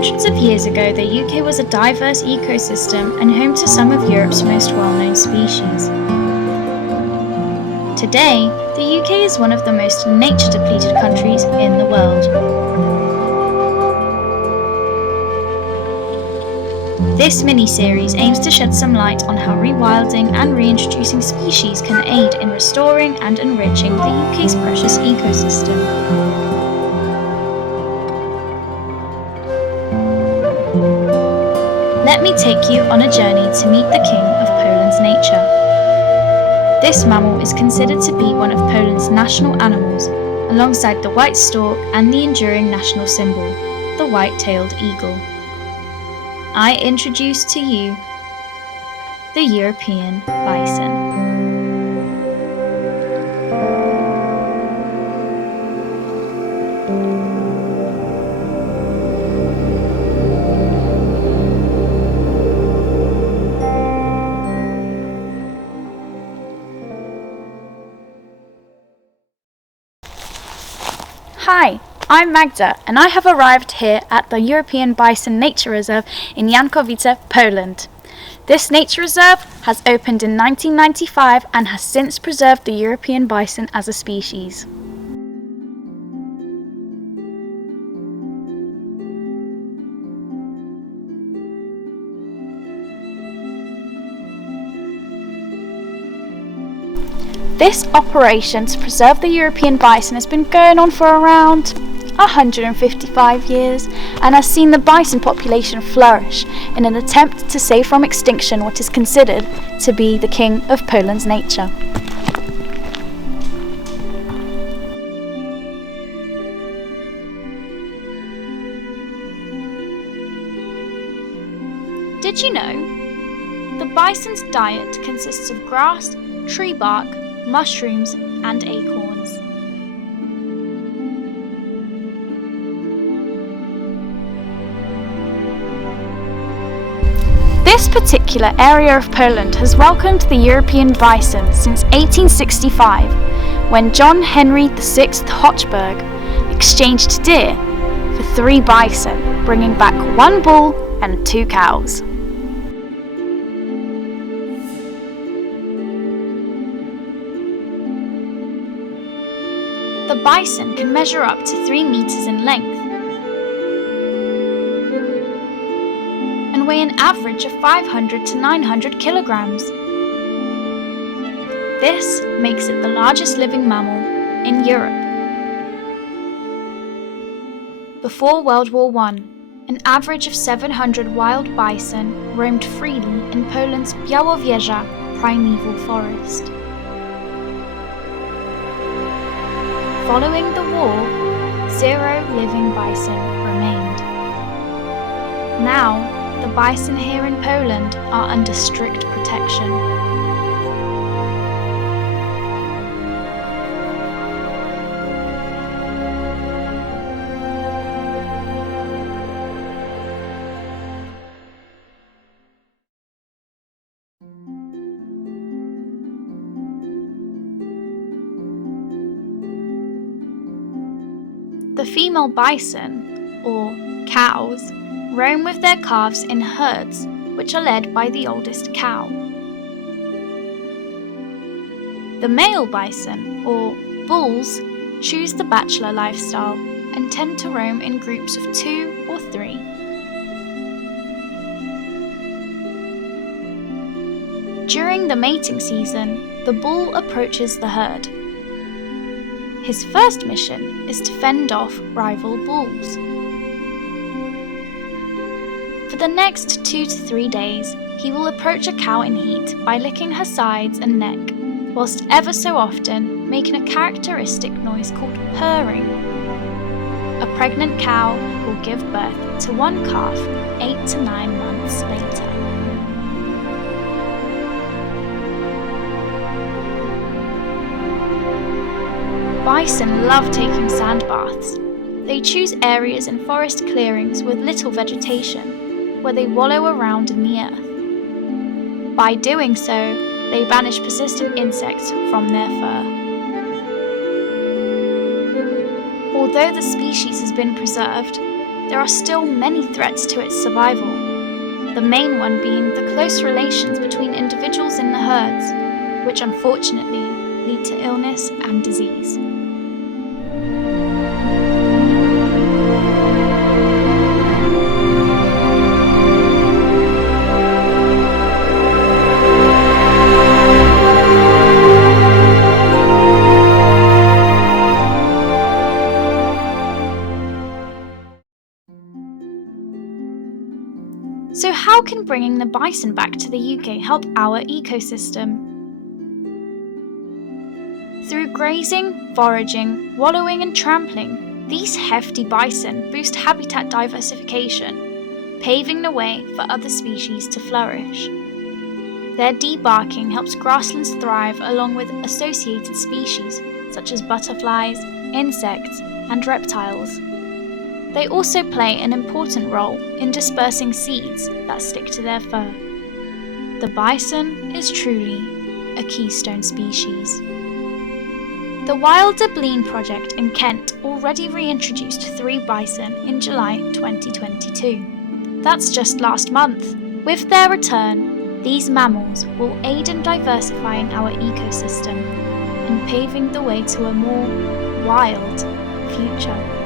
Hundreds of years ago, the UK was a diverse ecosystem and home to some of Europe's most well-known species. Today, the UK is one of the most nature-depleted countries in the world. This mini-series aims to shed some light on how rewilding and reintroducing species can aid in restoring and enriching the UK's precious ecosystem. Let me take you on a journey to meet the king of Poland's nature. This mammal is considered to be one of Poland's national animals, alongside the white stork and the enduring national symbol, the white-tailed eagle. I introduce to you the European bison. Hi, I'm Magda and I have arrived here at the European Bison Nature Reserve in Jankowice, Poland. This nature reserve has opened in 1995 and has since preserved the European bison as a species. This operation to preserve the European bison has been going on for around 155 years and has seen the bison population flourish in an attempt to save from extinction what is considered to be the king of Poland's nature. Did you know? The bison's diet consists of grass, tree bark, mushrooms and acorns. This particular area of Poland has welcomed the European bison since 1865, when John Henry VI Hochberg exchanged deer for 3 bison, bringing back 1 bull and 2 cows. The bison can measure up to 3 meters in length and weigh an average of 500 to 900 kilograms. This makes it the largest living mammal in Europe. Before World War I, an average of 700 wild bison roamed freely in Poland's Białowieża primeval forest. Following the war, 0 living bison remained. Now, the bison here in Poland are under strict protection. The female bison, or cows, roam with their calves in herds, which are led by the oldest cow. The male bison, or bulls, choose the bachelor lifestyle and tend to roam in groups of 2 or 3. During the mating season, the bull approaches the herd. His first mission is to fend off rival bulls. For the next 2 to 3 days, he will approach a cow in heat by licking her sides and neck, whilst ever so often making a characteristic noise called purring. A pregnant cow will give birth to 1 calf 8 to 9 months later. Bison love taking sand baths. They choose areas in forest clearings with little vegetation, where they wallow around in the earth. By doing so, they banish persistent insects from their fur. Although the species has been preserved, there are still many threats to its survival, the main one being the close relations between individuals in the herds, which unfortunately lead to illness and disease. So how can bringing the bison back to the UK help our ecosystem? Through grazing, foraging, wallowing and trampling, these hefty bison boost habitat diversification, paving the way for other species to flourish. Their debarking helps grasslands thrive along with associated species such as butterflies, insects and reptiles. They also play an important role in dispersing seeds that stick to their fur. The bison is truly a keystone species. The Wild Documentary project in Kent already reintroduced 3 bison in July 2022. That's just last month. With their return, these mammals will aid in diversifying our ecosystem and paving the way to a more wild future.